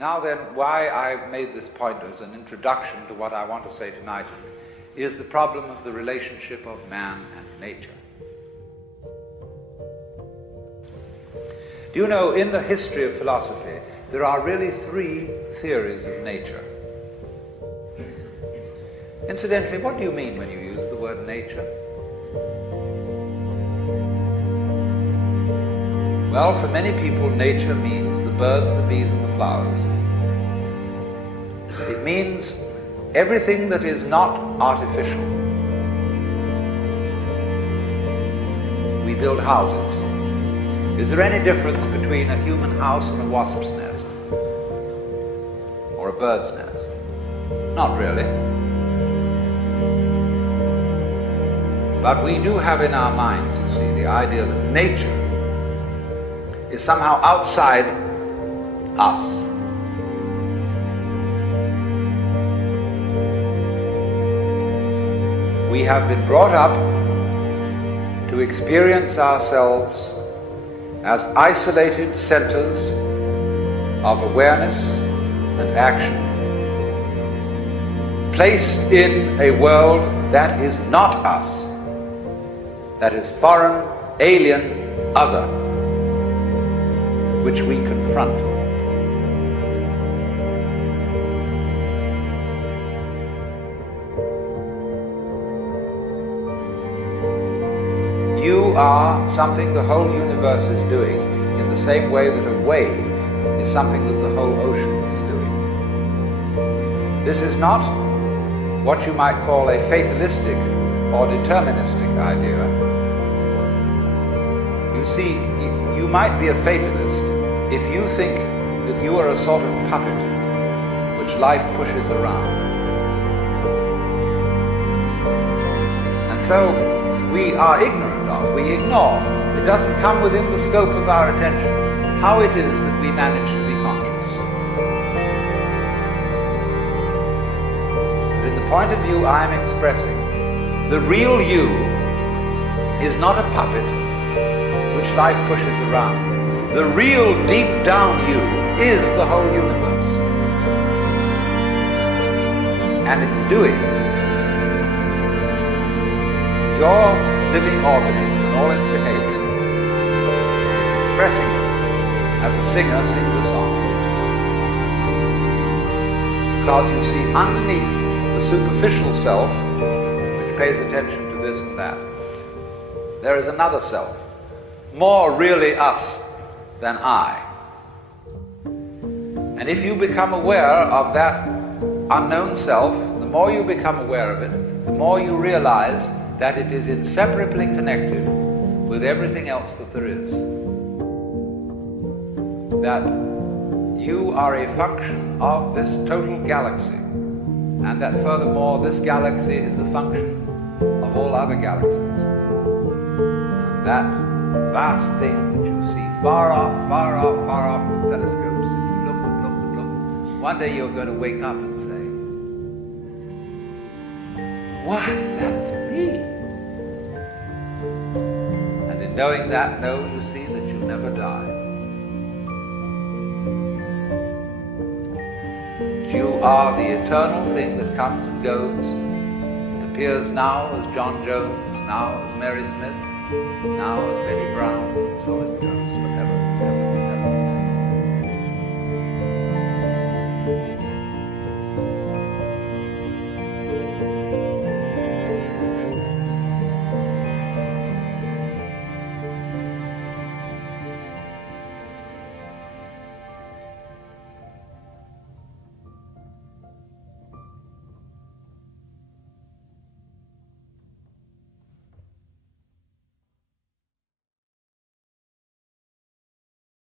Now then, why I made this point as an introduction to what I want to say tonight is the problem of the relationship of man and nature. Do you know, in the history of philosophy, there are really three theories of nature. Incidentally, what do you mean when you use the word nature? Well, for many people, nature means the birds, the bees, and the flowers. It means everything that is not artificial. We build houses. Is there any difference between a human house and a wasp's nest? Or a bird's nest? Not really. But we do have in our minds, you see, the idea that nature is somehow outside us. We have been brought up to experience ourselves as isolated centers of awareness and action, placed in a world that is not us, that is foreign, alien, other, which we confront. You are something the whole universe is doing in the same way that a wave is something that the whole ocean is doing. This is not what you might call a fatalistic or deterministic idea. You see, you might be a fatalist if you think that you are a sort of puppet which life pushes around. And so we are ignorant of, we ignore, it doesn't come within the scope of our attention, how it is that we manage to be conscious. But in the point of view I am expressing, the real you is not a puppet which life pushes around. The real deep down you is the whole universe. And it's doing. Your living organism and all its behavior, it's expressing it as a singer sings a song. Because you see, underneath the superficial self, which pays attention to this and that, there is another self, more really us than I. And if you become aware of that unknown self, the more you become aware of it, the more you realize that it is inseparably connected with everything else that there is. That you are a function of this total galaxy, and that furthermore this galaxy is a function of all other galaxies. And that vast thing that you see far off with telescopes, and you look and look and look, one day you're going to wake up and say, why, that's me. And in knowing that, know, you see, that you never die. You are the eternal thing that comes and goes, that appears now as John Jones, now as Mary Smith, now as Betty Brown, and so it goes forever.